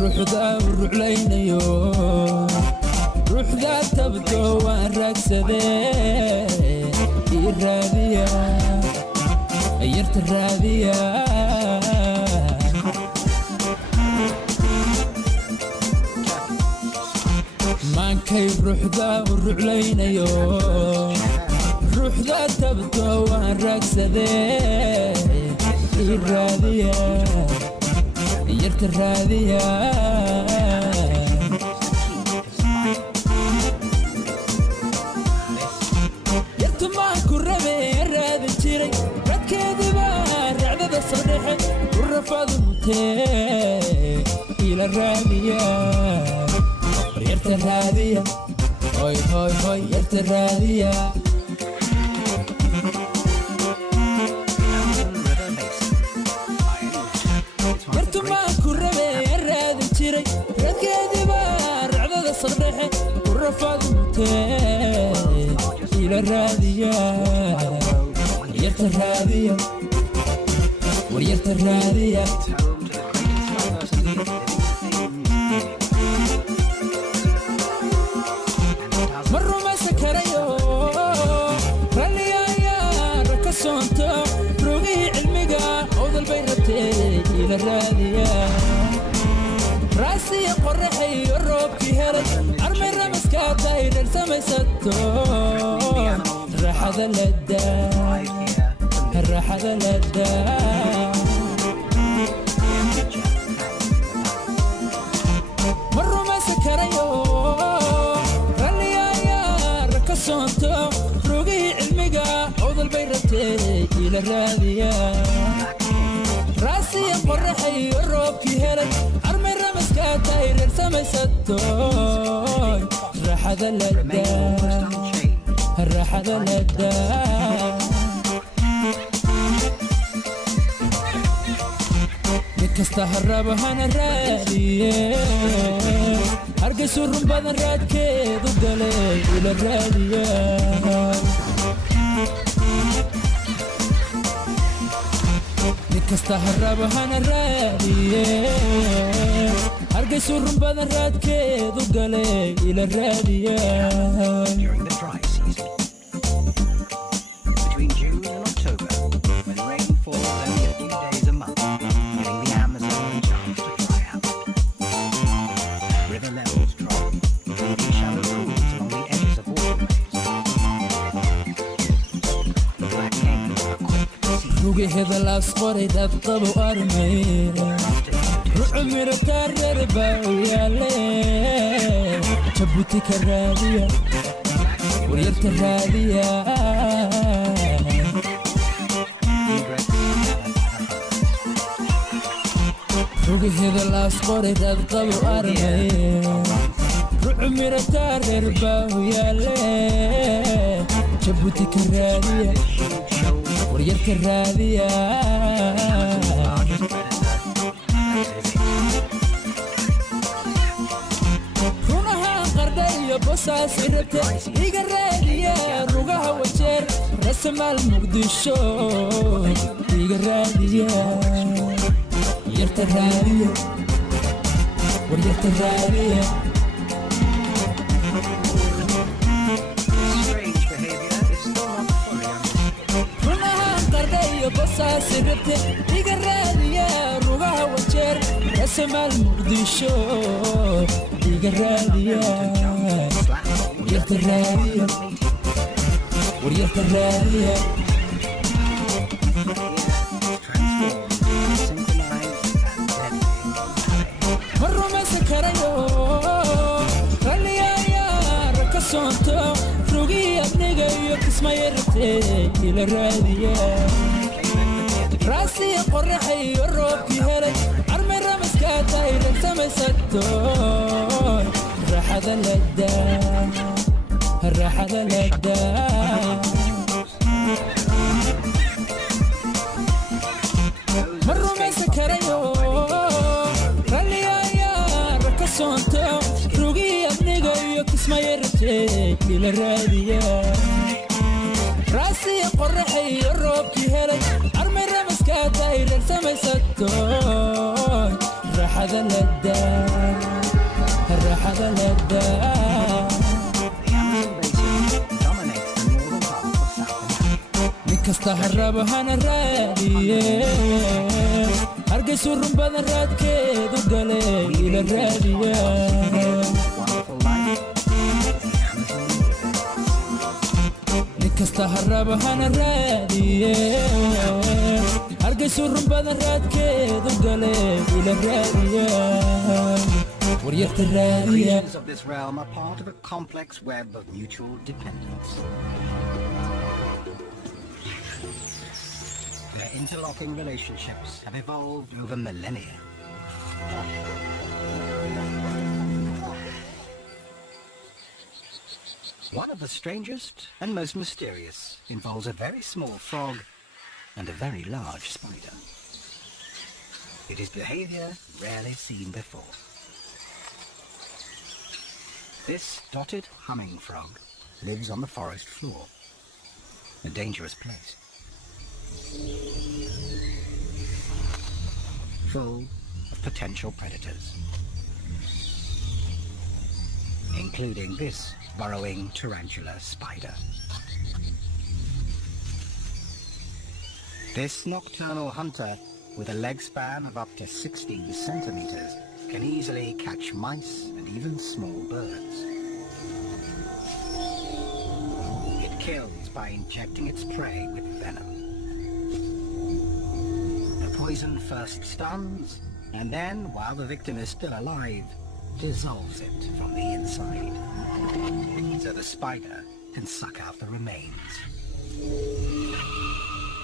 روح ذا والرعلين روح ذا تبدو وان راكسدي الراضية غيرت الراضية مان كيف روح ذا والرعلين روح ذا تبدو وان راكسدي الراضية غيرت الراضية يرت معك الربي الراضي الجيري رد كذبا رعدد الصريحي والرفاض المتي إلى الراضية غيرت الراضية هوي هوي هوي غيرت الراضية صرحي والرفاض متي إلى الراضية غيرت الراضية وريرت الراضية مروا ما سكريو راليا يا ركسونتو روغي علميقا عوض البيرتي إلى الراضية راسي قرحي الروب كهرج عرمي رمسكا داير سمي ستون راح ذا اللدا راح ذا اللدا مروا ما سكريو راليا يا ركسونتو روغي علميقا عوض البيرتي إلى الراضية راسي قرحي الروب كهرج عرمي رمسكا داير سمي ستون راح ذا اللدا راح ذا اللدا مكستا هرب هانا الرادية هرقس الرنبان الراد كيدو قلي إلى الرادية مكستا هرب هانا الرادية هرقس الرنبان الراد كيدو قلي إلى الرادية During the dry season, between June and October, when rain falls only a few days a month, giving the Amazon a chance to dry out. River levels drop, leaving shallow pools along the edges of waterways. The black caimans are quick to see. روقي هذا الأصفر يدبطب وأرمي عمر كرر باويا ليه شبوتك الرادية وريرت الرادية روقي هذا الأصفر يدبطب وأرمي عمر كرر باويا ليه شبوتك الرادية وريرت الرادية بوساس ربته إيجا الرادية روغها وجر رسم المقدشو إيجا الرادية غيرت الرادية وريرت الرادية هنا قردية بوساس ربته إيجا الرادية روغها وجر رسم المقدشو إيجا الرادية وريرت الرادية وريرت الرادية مروا ما سكريو راليا يا ركسونتو روغي ابنيقا يكسما يرتي إلى الرادية راسي قرحي الروب كهرج عرمي رمسكا داير سمي ستون راح ذا اللدا راح ذا اللدا مروا ما سكريو راليا يا ركسونتو روغي ابنيقا يكسما يرتي إلى الرادية راسي قرحي الروب كهرج عرمي رمسكا داير سمي ستون راح ذا اللدا kasta harraba hana raadiye hargeysu run badan raadkeedu gale ila raadiya Wonderful life. kasta harraba hana raadiye hargeysu run badan raadkeedu gale ila raadiya waryarta The raadiya creatures of this realm are part of a complex web of mutual dependence. Their interlocking relationships have evolved over millennia. One of the strangest and most mysterious involves a very small frog and a very large spider. It is behavior rarely seen before. This dotted humming frog lives on the forest floor, a dangerous place, full of potential predators, including this burrowing tarantula spider. This nocturnal hunter, with a leg span of up to 16 centimeters, can easily catch mice and even small birds. It kills by injecting its prey with venom. The poison first stuns, and then, while the victim is still alive, dissolves it from the inside, so the spider can suck out the remains.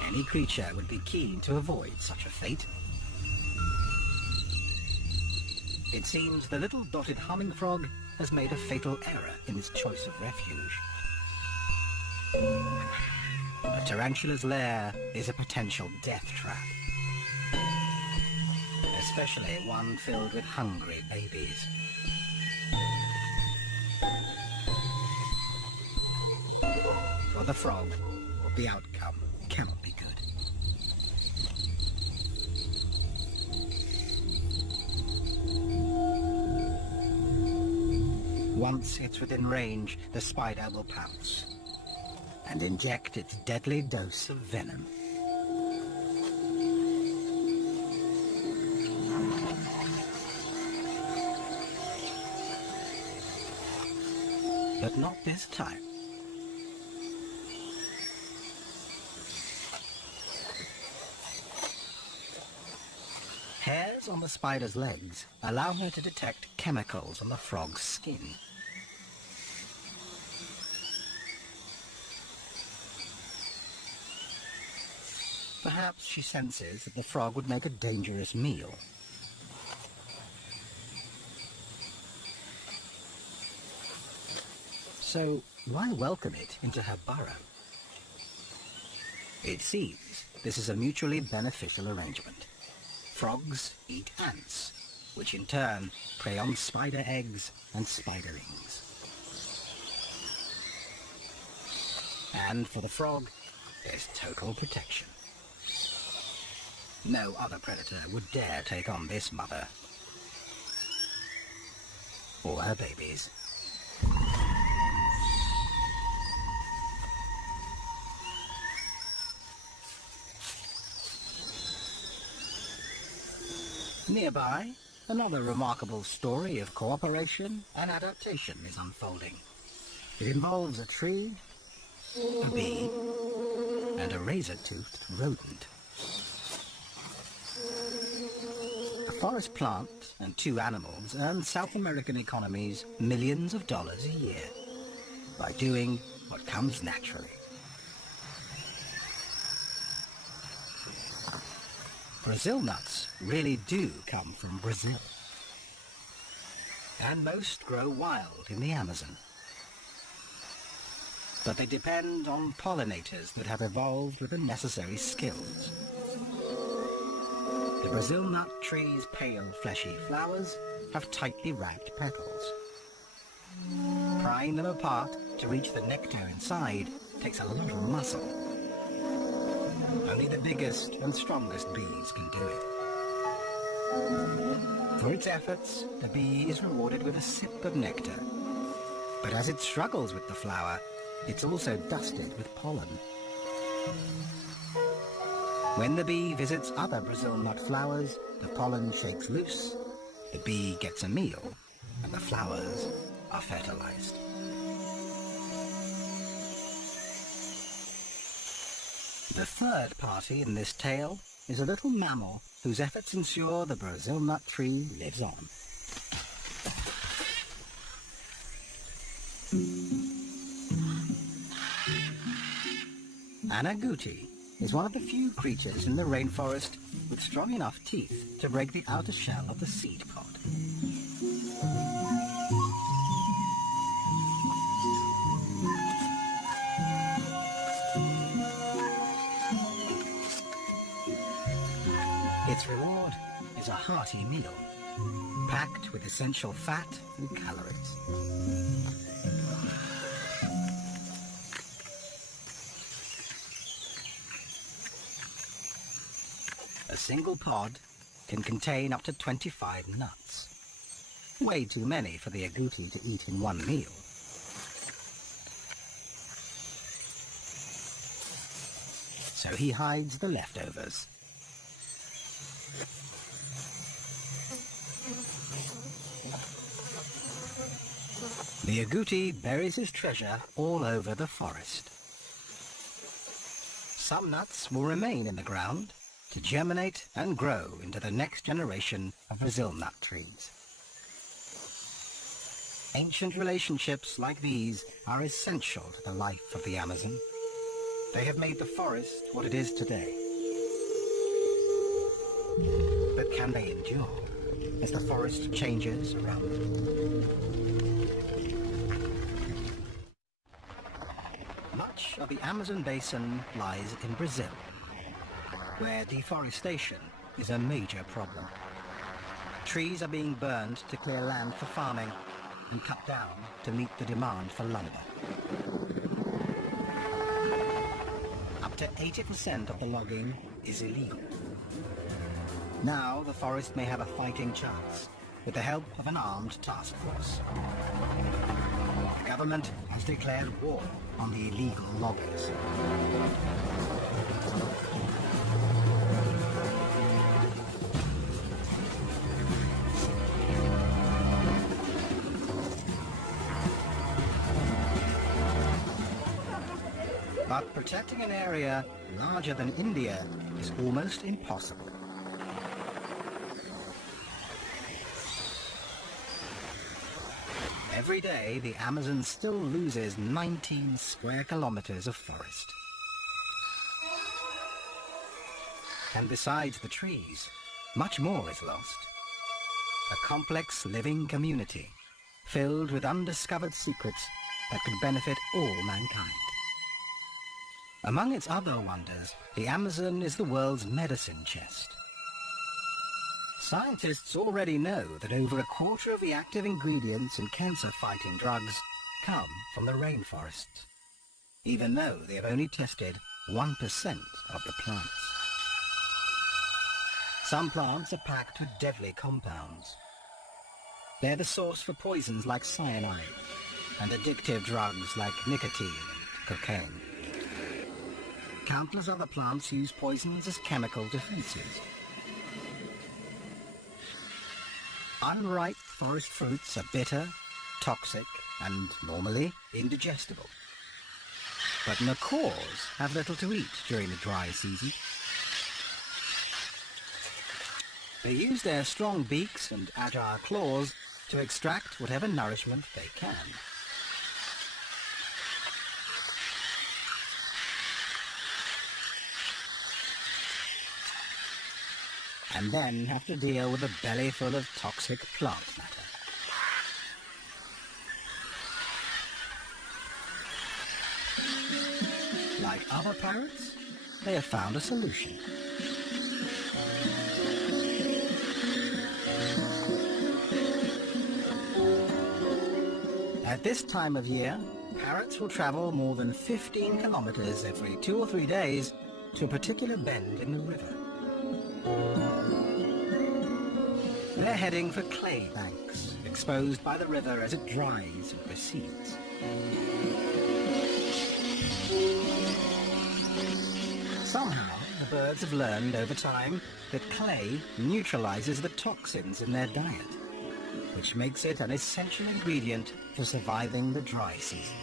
Any creature would be keen to avoid such a fate. It seems the little dotted humming frog has made a fatal error in its choice of refuge. A tarantula's lair is a potential death trap, especially one filled with hungry babies. For the frog, the outcome cannot be good. Once it's within range, the spider will pounce and inject its deadly dose of venom. But not this time. Hairs on the spider's legs allow her to detect chemicals on the frog's skin. Perhaps she senses that the frog would make a dangerous meal. So why welcome it into her burrow? It seems this is a mutually beneficial arrangement. Frogs eat ants, which in turn prey on spider eggs and spiderlings. And for the frog, there's total protection. No other predator would dare take on this mother or her babies. Nearby, another remarkable story of cooperation and adaptation is unfolding. It involves a tree, a bee, and a razor-toothed rodent. A forest plant and two animals earn South American economies millions of dollars a year by doing what comes naturally. Brazil nuts really do come from Brazil, and most grow wild in the Amazon. But they depend on pollinators that have evolved with the necessary skills. The Brazil nut tree's pale, fleshy flowers have tightly wrapped petals. Prying them apart to reach the nectar inside takes a lot of muscle. Only the biggest and strongest bees can do it. For its efforts, the bee is rewarded with a sip of nectar. But as it struggles with the flower, it's also dusted with pollen. When the bee visits other Brazil nut flowers, the pollen shakes loose, the bee gets a meal, and the flowers are fertilized. The third party in this tale is a little mammal whose efforts ensure the Brazil nut tree lives on. An agouti is one of the few creatures in the rainforest with strong enough teeth to break the outer shell of the seed pod. Its reward is a hearty meal, packed with essential fat and calories. A single pod can contain up to 25 nuts. Way too many for the agouti to eat in one meal. So he hides the leftovers. The agouti buries his treasure all over the forest. Some nuts will remain in the ground to germinate and grow into the next generation of Brazil nut trees. Ancient relationships like these are essential to the life of the Amazon. They have made the forest what it is today. But can they endure as the forest changes around them? Much of the Amazon basin lies in Brazil, where deforestation is a major problem. Trees are being burned to clear land for farming and cut down to meet the demand for lumber. Up to 80% of the logging is illegal. Now the forest may have a fighting chance with the help of an armed task force. The government has declared war on the illegal loggers. But protecting an area larger than India is almost impossible. Every day, the Amazon still loses 19 square kilometers of forest. And besides the trees, much more is lost. A complex living community, filled with undiscovered secrets that could benefit all mankind. Among its other wonders, the Amazon is the world's medicine chest. Scientists already know that over a quarter of the active ingredients in cancer-fighting drugs come from the rainforest, even though they have only tested 1% of the plants. Some plants are packed with deadly compounds. They're the source for poisons like cyanide and addictive drugs like nicotine and cocaine. Countless other plants use poisons as chemical defenses. Unripe forest fruits are bitter, toxic, and normally indigestible. But macaws have little to eat during the dry season. They use their strong beaks and agile claws to extract whatever nourishment they can. And then have to deal with a belly full of toxic plant matter. Like other parrots, they have found a solution. At this time of year, parrots will travel more than 15 kilometers every 2 or 3 days to a particular bend in the river. They're heading for clay banks, exposed by the river as it dries and recedes. Somehow, the birds have learned over time that clay neutralizes the toxins in their diet, which makes it an essential ingredient for surviving the dry season.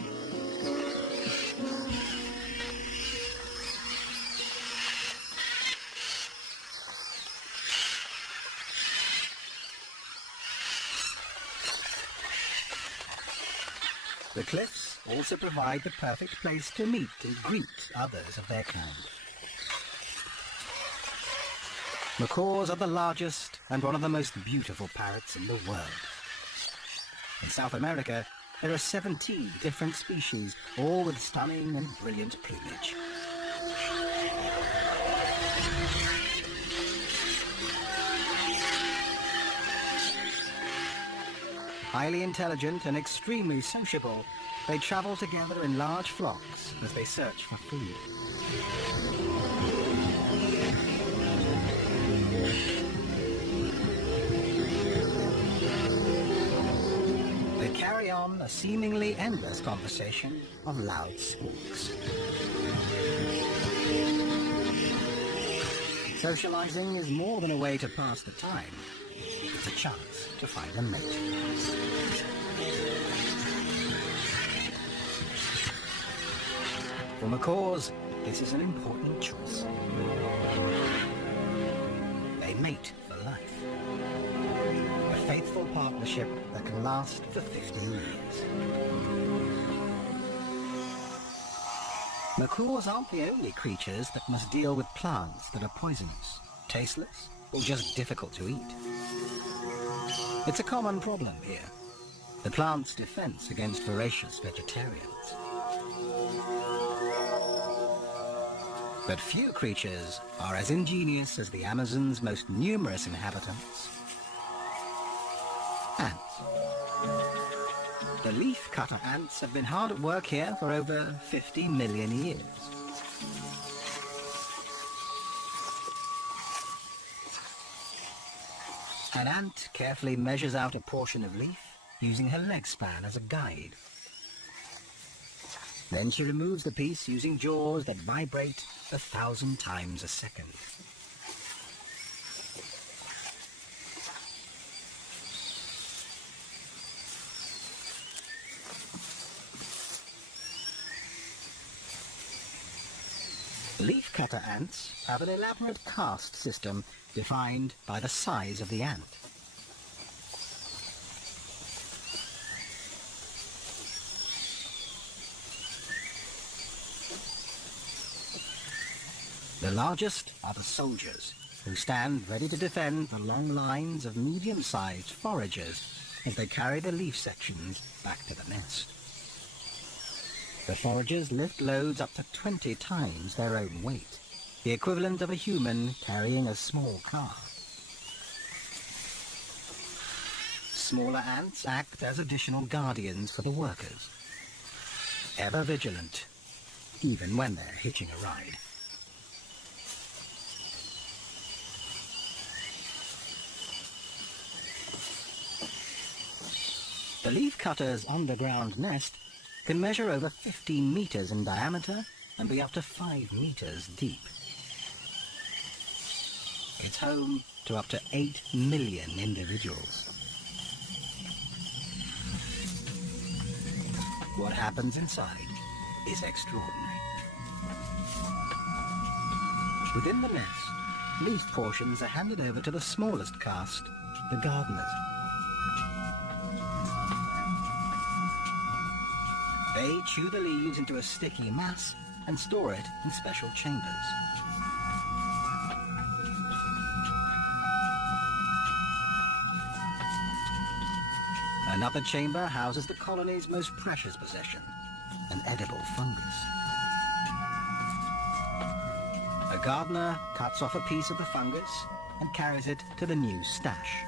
The cliffs also provide the perfect place to meet and greet others of their kind. Macaws are the largest and one of the most beautiful parrots in the world. In South America, there are 17 different species, all with stunning and brilliant plumage. Highly intelligent and extremely sociable, they travel together in large flocks as they search for food. They carry on a seemingly endless conversation of loud squawks. Socializing is more than a way to pass the time. It's a chance to find a mate. For macaws, this is an important choice. They mate for life. A faithful partnership that can last for 15 years. Macaws aren't the only creatures that must deal with plants that are poisonous, tasteless, or just difficult to eat. It's a common problem here, the plant's defense against voracious vegetarians. But few creatures are as ingenious as the Amazon's most numerous inhabitants. Ants. The leaf-cutter ants have been hard at work here for over 50 million years. An ant carefully measures out a portion of leaf, using her leg span as a guide. Then she removes the piece using jaws that vibrate 1,000 times a second. Leafcutter ants have an elaborate caste system defined by the size of the ant. The largest are the soldiers, who stand ready to defend the long lines of medium-sized foragers as they carry the leaf sections back to the nest. The foragers lift loads up to 20 times their own weight, the equivalent of a human carrying a small car. Smaller ants act as additional guardians for the workers, ever vigilant, even when they're hitching a ride. The leafcutter's underground nest can measure over 15 meters in diameter and be up to 5 meters deep. It's home to up to 8 million individuals. What happens inside is extraordinary. Within the nest, leaf portions are handed over to the smallest caste, the gardeners. They chew the leaves into a sticky mass and store it in special chambers. Another chamber houses the colony's most precious possession, an edible fungus. A gardener cuts off a piece of the fungus and carries it to the new stash.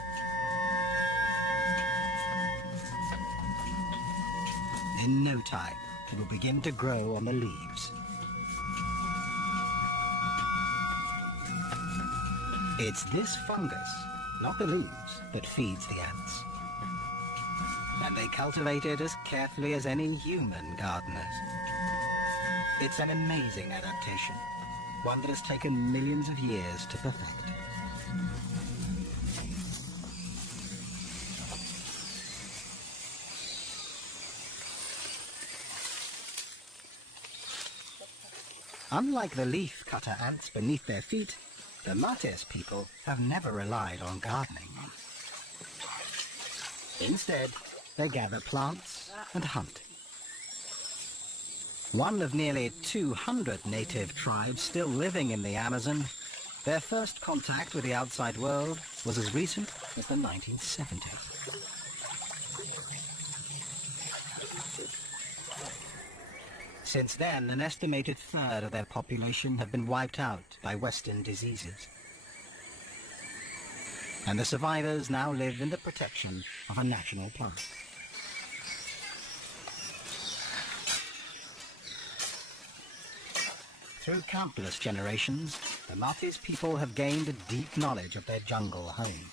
In no time, it will begin to grow on the leaves. It's this fungus, not the leaves, that feeds the ants. And they cultivate it as carefully as any human gardeners. It's an amazing adaptation, one that has taken millions of years to perfect. Unlike the leaf-cutter ants beneath their feet, the Mates people have never relied on gardening. Instead, they gather plants and hunt. One of nearly 200 native tribes still living in the Amazon, their first contact with the outside world was as recent as the 1970s. Since then, an estimated third of their population have been wiped out by Western diseases. And the survivors now live in the protection of a national park. Through countless generations, the Mates people have gained a deep knowledge of their jungle home.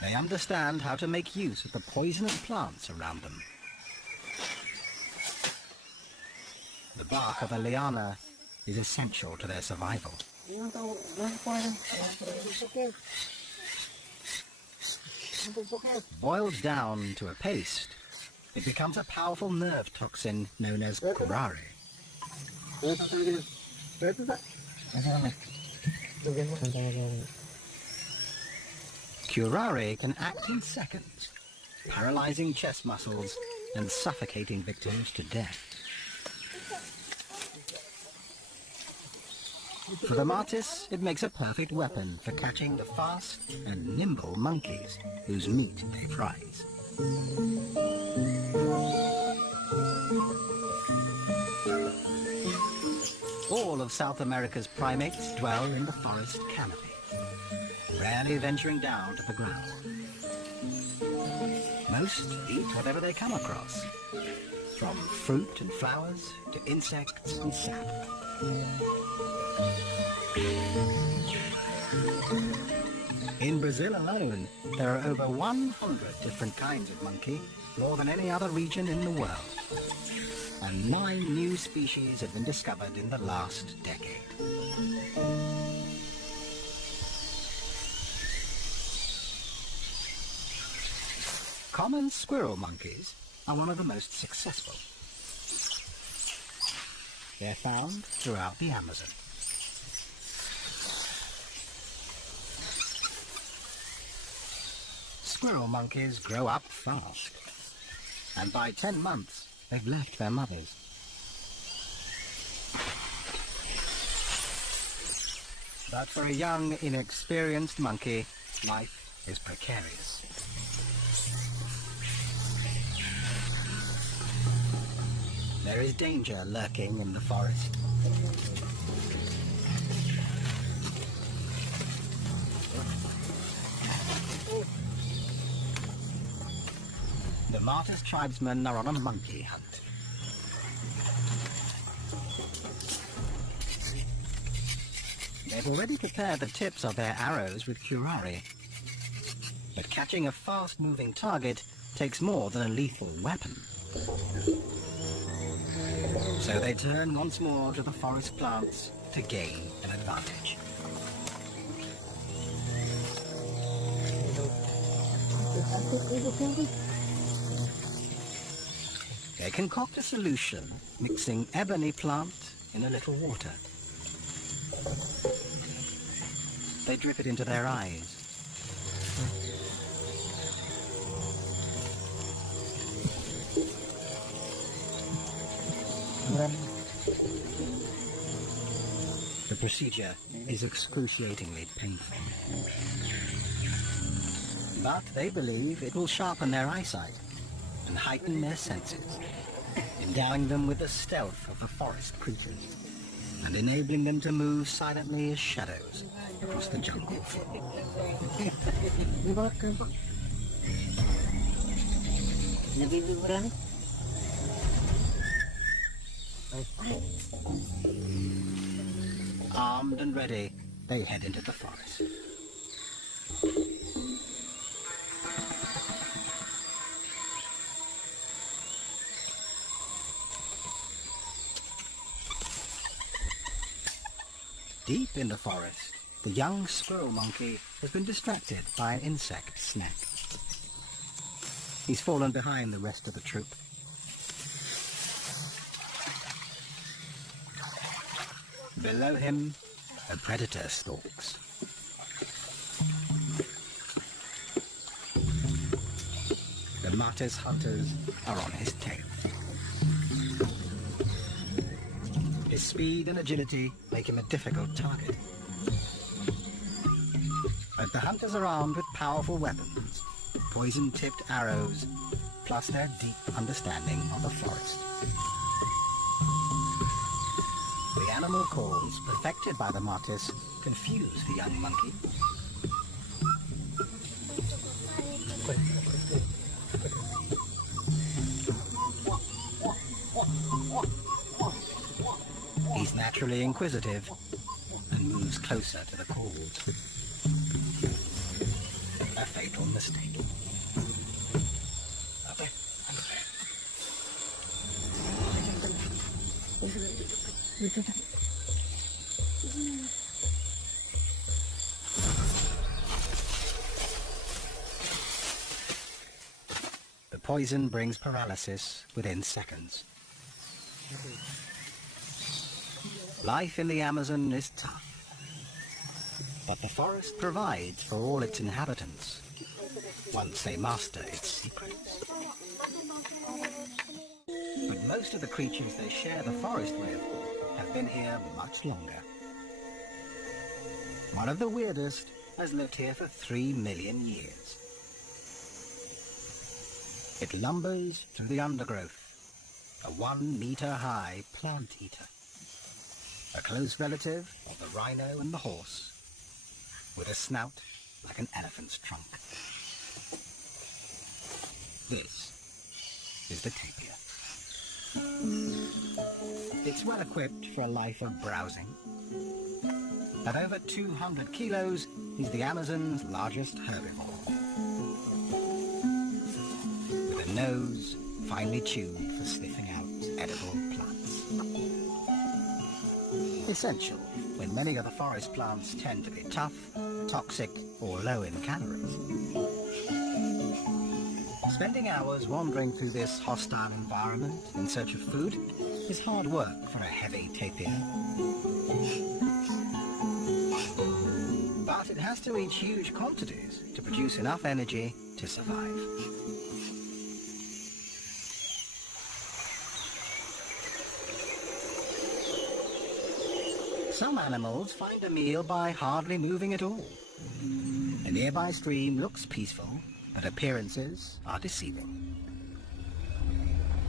They understand how to make use of the poisonous plants around them. The bark of a liana is essential to their survival. Boiled down to a paste, it becomes a powerful nerve toxin known as curare. Curare can act in seconds, paralyzing chest muscles and suffocating victims to death. For the Mates, it makes a perfect weapon for catching the fast and nimble monkeys whose meat they prize. All of South America's primates dwell in the forest canopy, rarely venturing down to the ground. Most eat whatever they come across, from fruit and flowers to insects and sap. In Brazil alone, there are over 100 different kinds of monkey, more than any other region in the world. And 9 new species have been discovered in the last decade. Common squirrel monkeys are one of the most successful. They're found throughout the Amazon. Squirrel monkeys grow up fast, and by 10 months they've left their mothers. But for a young, inexperienced monkey, life is precarious. There is danger lurking in the forest. The Mates tribesmen are on a monkey hunt. They've already prepared the tips of their arrows with curare. But catching a fast-moving target takes more than a lethal weapon. So they turn once more to the forest plants to gain an advantage. They concoct a solution, mixing ebony plant in a little water. They drip it into their eyes. The procedure is excruciatingly painful. But they believe it will sharpen their eyesight and heighten their senses, endowing them with the stealth of the forest creatures and enabling them to move silently as shadows across the jungle floor. Armed and ready, they head into the forest. Deep in the forest, the young squirrel monkey has been distracted by an insect snack. He's fallen behind the rest of the troop. Below him, a predator stalks. The martyrs hunters are on his tail. His speed and agility make him a difficult target. But the hunters are armed with powerful weapons, poison-tipped arrows, plus their deep understanding of the forest. The animal calls perfected by the martyrs confuse the young monkey. He's naturally inquisitive and moves closer to the calls. A fatal mistake. The poison brings paralysis within seconds. Life in the Amazon is tough, but the forest provides for all its inhabitants, once they master its secrets. But most of the creatures they share the forest with have been here much longer. One of the weirdest has lived here for 3 million years. It lumbers through the undergrowth, a 1-meter-high plant eater, a close relative of the rhino and the horse, with a snout like an elephant's trunk. This is the tapir. It's well equipped for a life of browsing. At over 200 kilos, he's the Amazon's largest herbivore. With a nose finely tuned for sniffing out edible plants. Essential when many of the forest plants tend to be tough, toxic, or low in calories. Spending hours wandering through this hostile environment in search of food is hard work for a heavy tapir. But it has to reach huge quantities to produce enough energy to survive. Some animals find a meal by hardly moving at all. A nearby stream looks peaceful, but appearances are deceiving.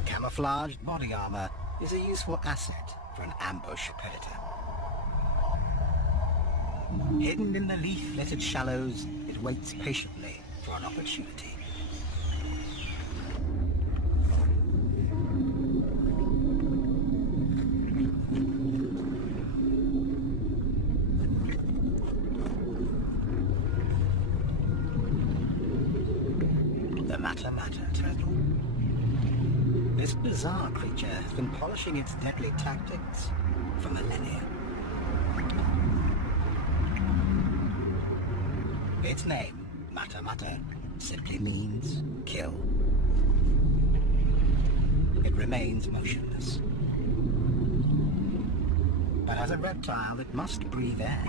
Camouflaged body armor is a useful asset for an ambush predator. Hidden in the leaf-littered shallows, it waits patiently for an opportunity. Mata turtle. This bizarre creature has been polishing its deadly tactics for millennia. Its name, Mata, simply means kill. It remains motionless. But as a reptile, it must breathe air.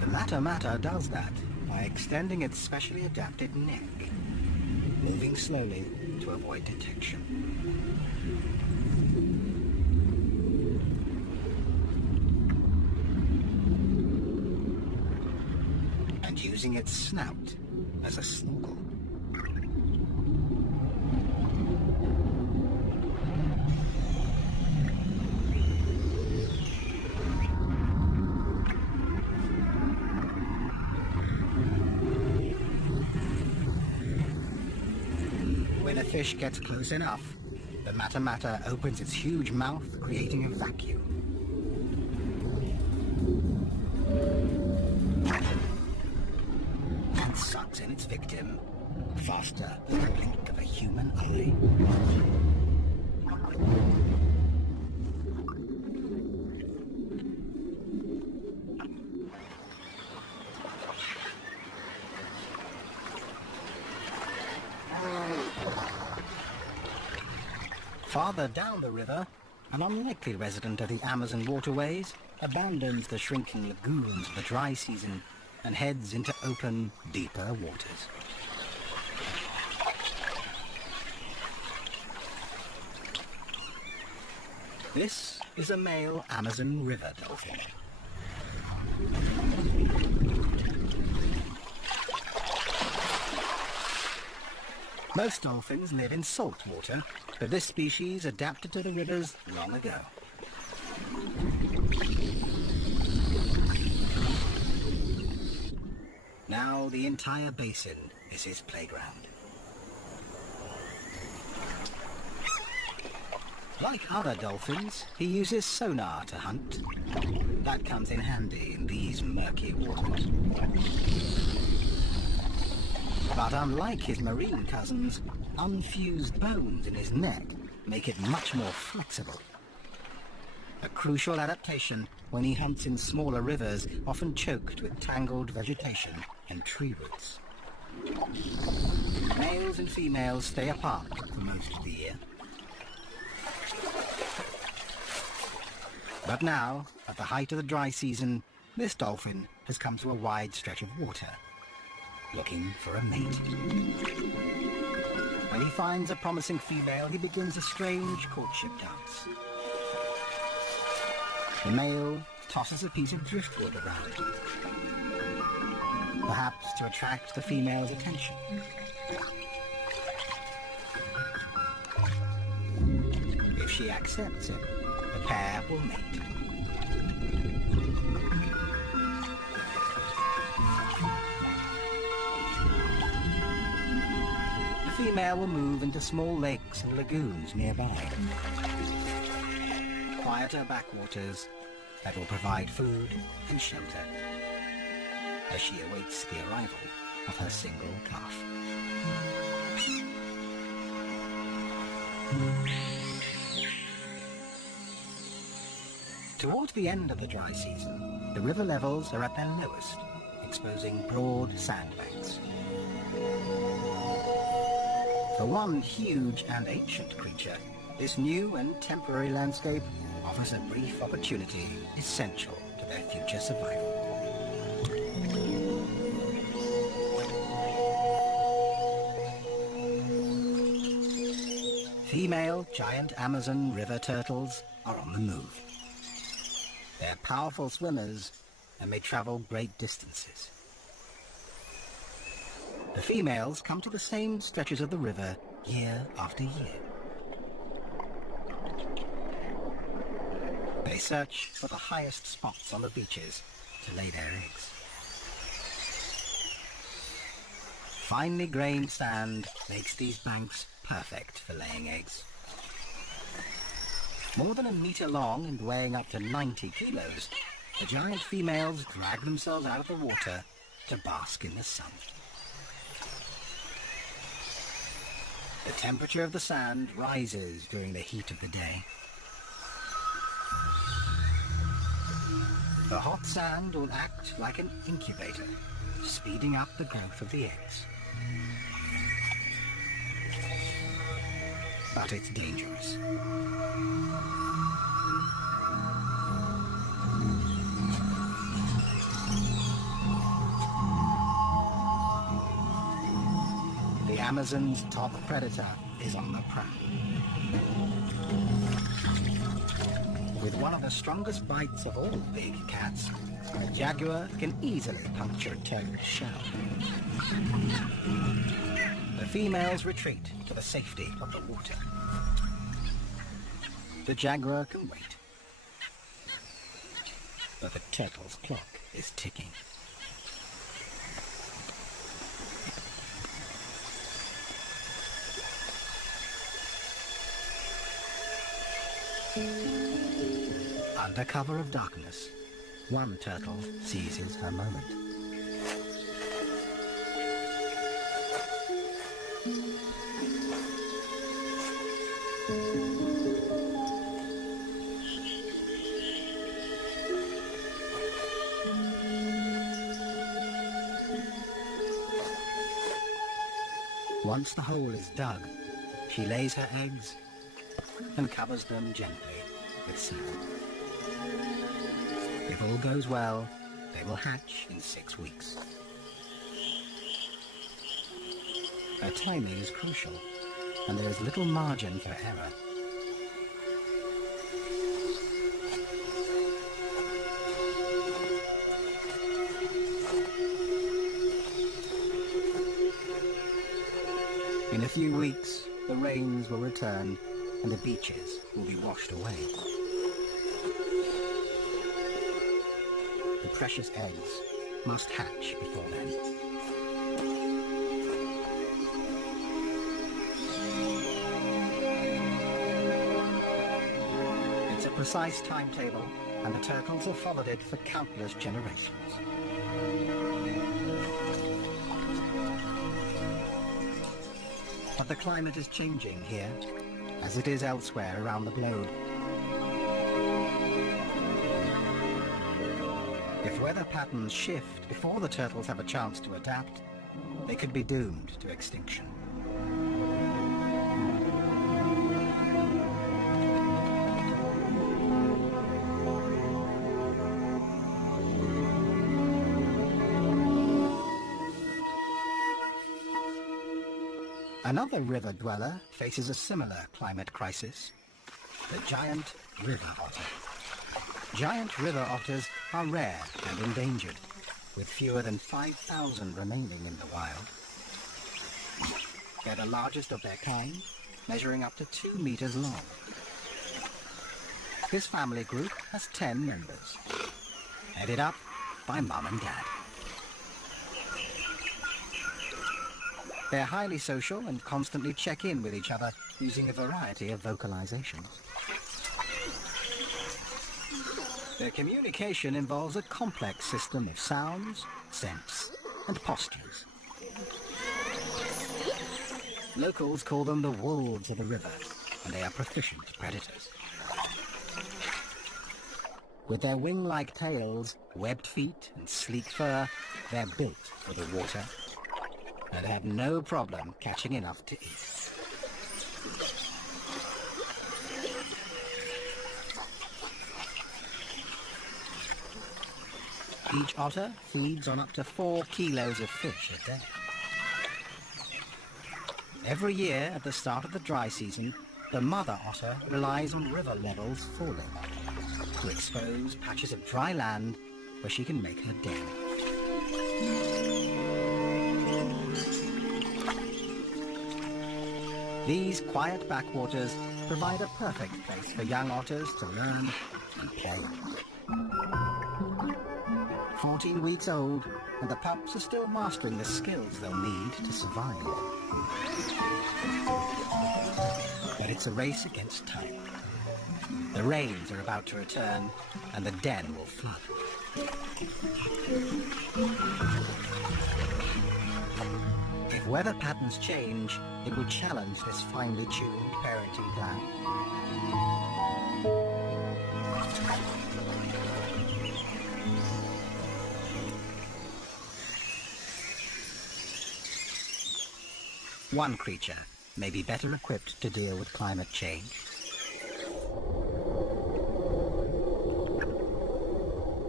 The Mata does that by extending its specially adapted neck, moving slowly to avoid detection. And using its snout as a snorkel. When a fish gets close enough, the Mata opens its huge mouth, creating a vacuum. And sucks in its victim faster than the blink of a human eye. Farther down the river, an unlikely resident of the Amazon waterways abandons the shrinking lagoons of the dry season and heads into open, deeper waters. This is a male Amazon river dolphin. Most dolphins live in salt water, but this species adapted to the rivers long ago. Now the entire basin is his playground. Like other dolphins, he uses sonar to hunt. That comes in handy in these murky waters. But unlike his marine cousins, unfused bones in his neck make it much more flexible. A crucial adaptation when he hunts in smaller rivers, often choked with tangled vegetation and tree roots. Males and females stay apart for most of the year. But now, at the height of the dry season, this dolphin has come to a wide stretch of water, looking for a mate. When he finds a promising female, he begins a strange courtship dance. The male tosses a piece of driftwood around, perhaps to attract the female's attention. If she accepts it, the pair will mate. The female will move into small lakes and lagoons nearby. Quieter backwaters that will provide food and shelter as she awaits the arrival of her single calf. Towards the end of the dry season, the river levels are at their lowest, exposing broad sandbanks. For one huge and ancient creature, this new and temporary landscape offers a brief opportunity essential to their future survival. Female giant Amazon river turtles are on the move. They're powerful swimmers and may travel great distances. The females come to the same stretches of the river year after year. They search for the highest spots on the beaches to lay their eggs. Finely grained sand makes these banks perfect for laying eggs. More than a meter long and weighing up to 90 kilos, the giant females drag themselves out of the water to bask in the sun. The temperature of the sand rises during the heat of the day. The hot sand will act like an incubator, speeding up the growth of the eggs. But it's dangerous. The Amazon's top predator is on the prowl. With one of the strongest bites of all big cats, a jaguar can easily puncture a turtle's shell. The females retreat to the safety of the water. The jaguar can wait, but the turtle's clock is ticking. Under cover of darkness, one turtle seizes her moment. Once the hole is dug, she lays her eggs and covers them gently with sand. If all goes well, they will hatch in 6 weeks. Their timing is crucial, and there is little margin for error. In a few weeks, the rains will return and the beaches will be washed away. The precious eggs must hatch before then. It's a precise timetable, and the turtles have followed it for countless generations. But the climate is changing here, as it is elsewhere around the globe. If weather patterns shift before the turtles have a chance to adapt, they could be doomed to extinction. Another river dweller faces a similar climate crisis: the giant river otter. Giant river otters are rare and endangered, with fewer than 5,000 remaining in the wild. They're the largest of their kind, measuring up to 2 meters long. This family group has 10 members, headed up by Mum and Dad. They're highly social and constantly check in with each other using a variety of vocalizations. Their communication involves a complex system of sounds, scents, and postures. Locals call them the wolves of the river, and they are proficient predators. With their wing-like tails, webbed feet, and sleek fur, they're built for the water, and have no problem catching enough to eat. Each otter feeds on up to 4 kilos of fish a day. Every year at the start of the dry season, the mother otter relies on river levels falling to expose patches of dry land where she can make her den. These quiet backwaters provide a perfect place for young otters to learn and play. 14 weeks old, and the pups are still mastering the skills they'll need to survive. But it's a race against time. The rains are about to return, and the den will flood. If weather patterns change, it will challenge this finely tuned parenting plan. One creature may be better equipped to deal with climate change.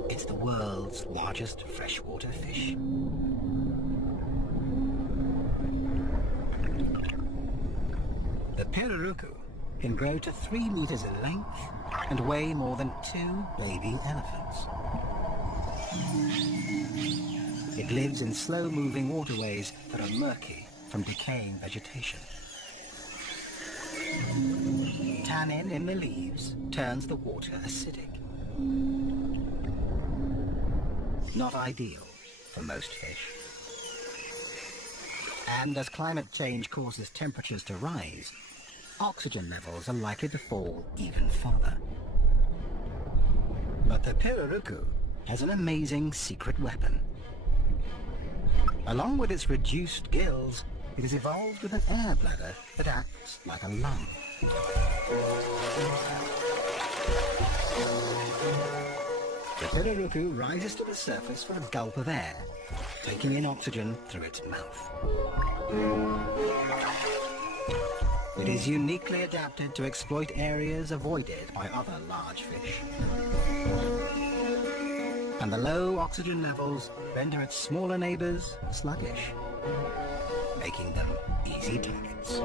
It's the world's largest freshwater fish. The pirarucu can grow to 3 meters in length and weigh more than 2 baby elephants. It lives in slow-moving waterways that are murky from decaying vegetation. Tannin in the leaves turns the water acidic. Not ideal for most fish. And as climate change causes temperatures to rise, oxygen levels are likely to fall even further. But the pirarucu has an amazing secret weapon. Along with its reduced gills, it has evolved with an air bladder that acts like a lung. The pirarucu rises to the surface for a gulp of air, taking in oxygen through its mouth. It is uniquely adapted to exploit areas avoided by other large fish. And the low oxygen levels render its smaller neighbors sluggish, making them easy targets.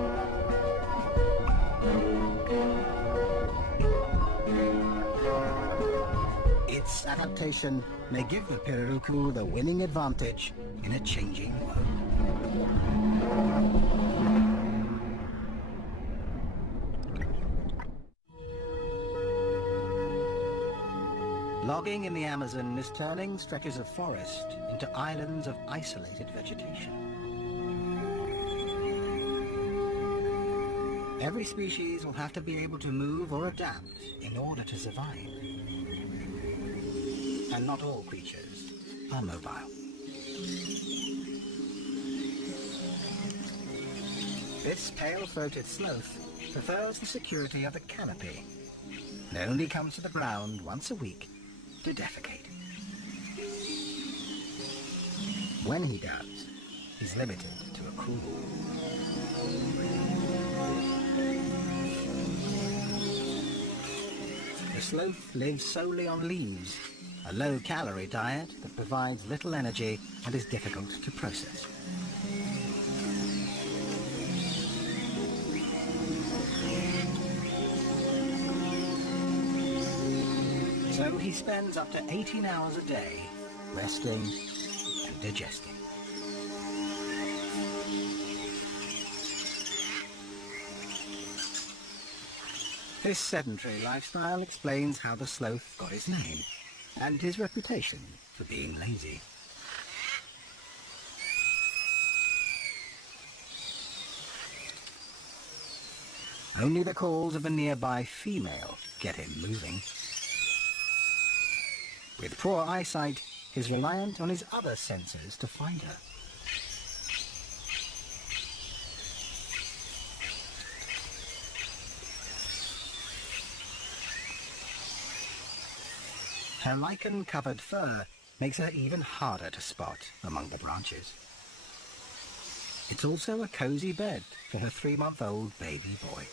Its adaptation may give the pirarucu the winning advantage in a changing world. Logging in the Amazon is turning stretches of forest into islands of isolated vegetation. Every species will have to be able to move or adapt in order to survive. And not all creatures are mobile. This pale-throated sloth prefers the security of the canopy and only comes to the ground once a week to defecate. When he does, he's limited to a cool. The sloth lives solely on leaves, a low-calorie diet that provides little energy and is difficult to process. So he spends up to 18 hours a day resting and digesting. This sedentary lifestyle explains how the sloth got his name and his reputation for being lazy. Only the calls of a nearby female get him moving. With poor eyesight, he's reliant on his other senses to find her. Her lichen-covered fur makes her even harder to spot among the branches. It's also a cozy bed for her 3-month-old baby boy.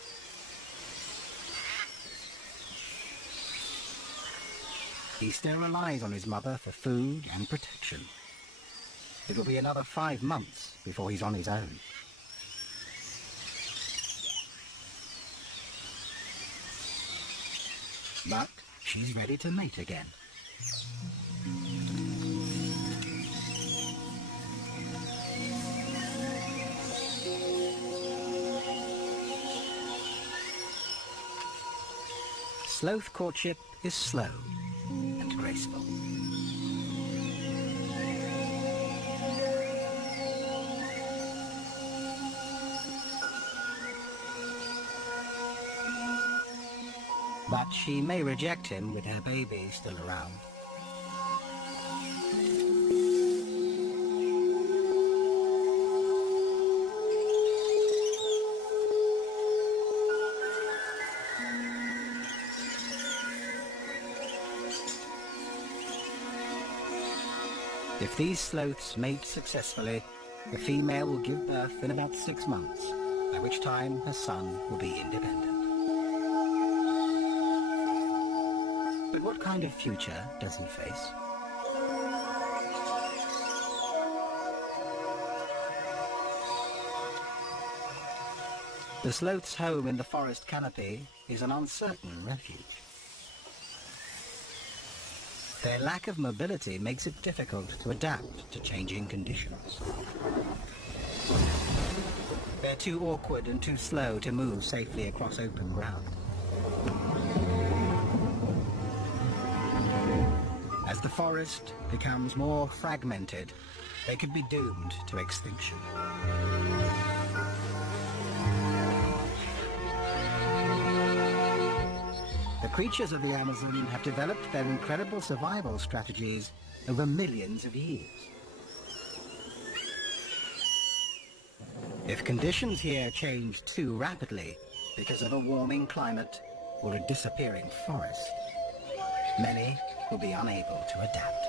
He still relies on his mother for food and protection. It will be another 5 months before he's on his own. But she's ready to mate again. Sloth courtship is slow and graceful. But she may reject him with her baby still around. If these sloths mate successfully, the female will give birth in about 6 months, by which time her son will be independent. But what kind of future does he face? The sloth's home in the forest canopy is an uncertain refuge. Their lack of mobility makes it difficult to adapt to changing conditions. They're too awkward and too slow to move safely across open ground. As the forest becomes more fragmented, they could be doomed to extinction. The creatures of the Amazon have developed their incredible survival strategies over millions of years. If conditions here change too rapidly because of a warming climate or a disappearing forest, many will be unable to adapt.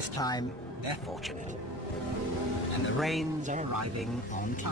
This time, they're fortunate. And the rains are arriving on time.